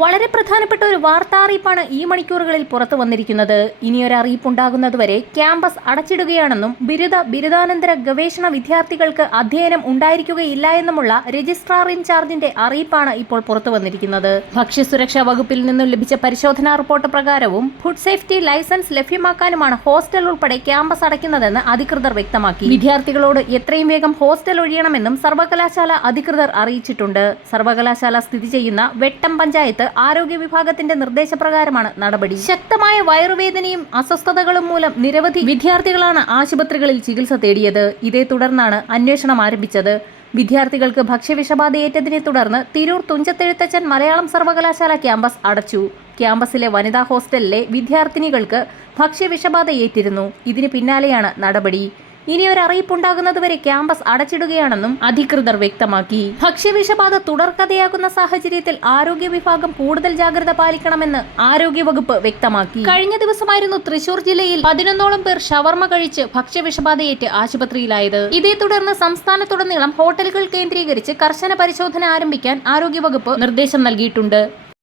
വളരെ പ്രധാനപ്പെട്ട ഒരു വാർത്താ അറിയിപ്പാണ് ഈ മണിക്കൂറുകളിൽ പുറത്തു വന്നിരിക്കുന്നത്. ഇനിയൊരു അറിയിപ്പ് അറിയിപ്പുണ്ടാകുന്നതുവരെ ക്യാമ്പസ് അടച്ചിടുകയാണെന്നും ബിരുദ ബിരുദാനന്തര ഗവേഷണ വിദ്യാർത്ഥികൾക്ക് അധ്യയനം ഉണ്ടായിരിക്കുകയില്ല എന്നുമുള്ള രജിസ്ട്രാർ ഇൻചാർജിന്റെ അറിയിപ്പാണ് ഇപ്പോൾ പുറത്തു വന്നിരിക്കുന്നത്. ഭക്ഷ്യസുരക്ഷാ വകുപ്പിൽ നിന്നും ലഭിച്ച പരിശോധനാ റിപ്പോർട്ട് പ്രകാരവും ഫുഡ് സേഫ്റ്റി ലൈസൻസ് ലഭ്യമാക്കാനുമാണ് ഹോസ്റ്റൽ ഉൾപ്പെടെ ക്യാമ്പസ് അടയ്ക്കുന്നതെന്ന് അധികൃതർ വ്യക്തമാക്കി. വിദ്യാർത്ഥികളോട് എത്രയും വേഗം ഹോസ്റ്റൽ ഒഴിയണമെന്നും സർവകലാശാല അധികൃതർ അറിയിച്ചിട്ടുണ്ട്. സർവകലാശാല സ്ഥിതി ചെയ്യുന്ന വെട്ടം പഞ്ചായത്ത് ആരോഗ്യ വിഭാഗത്തിന്റെ നിർദ്ദേശപ്രകാരമാണ് നടപടി. ശക്തമായ വയറുവേദനയും അസ്വസ്ഥതകളും മൂലം നിരവധി വിദ്യാർത്ഥികളാണ് ആശുപത്രികളിൽ ചികിത്സ തേടിയത്. ഇതേ തുടർന്നാണ് അന്വേഷണം ആരംഭിച്ചത്. വിദ്യാർത്ഥികൾക്ക് ഭക്ഷ്യവിഷബാധയേറ്റതിനെ തുടർന്ന് തിരൂർ തുഞ്ചത്തെഴുത്തച്ഛൻ മലയാളം സർവകലാശാല ക്യാമ്പസ് അടച്ചു. ക്യാമ്പസിലെ വനിതാ ഹോസ്റ്റലിലെ വിദ്യാർത്ഥിനികൾക്ക് ഭക്ഷ്യവിഷബാധയേറ്റിരുന്നു ഇതിന് പിന്നാലെയാണ് നടപടി. ഇനി ഒരു അറിയിപ്പുണ്ടാകുന്നതുവരെ ക്യാമ്പസ് അടച്ചിടുകയാണെന്നും അധികൃതർ വ്യക്തമാക്കി. ഭക്ഷ്യവിഷബാധ തുടർക്കഥയാകുന്ന സാഹചര്യത്തിൽ ആരോഗ്യ വിഭാഗം കൂടുതൽ ജാഗ്രത പാലിക്കണമെന്ന് ആരോഗ്യവകുപ്പ് വ്യക്തമാക്കി. കഴിഞ്ഞ ദിവസമായിരുന്നു തൃശൂർ ജില്ലയിൽ പതിനൊന്നോളം പേർ ഷവർമ കഴിച്ച് ഭക്ഷ്യവിഷബാധയേറ്റ് ആശുപത്രിയിലായത്. ഇതേ തുടർന്ന് സംസ്ഥാനത്തുടനീളം ഹോട്ടലുകൾ കേന്ദ്രീകരിച്ച് കർശന പരിശോധന ആരംഭിക്കാൻ ആരോഗ്യവകുപ്പ് നിർദ്ദേശം നൽകിയിട്ടുണ്ട്.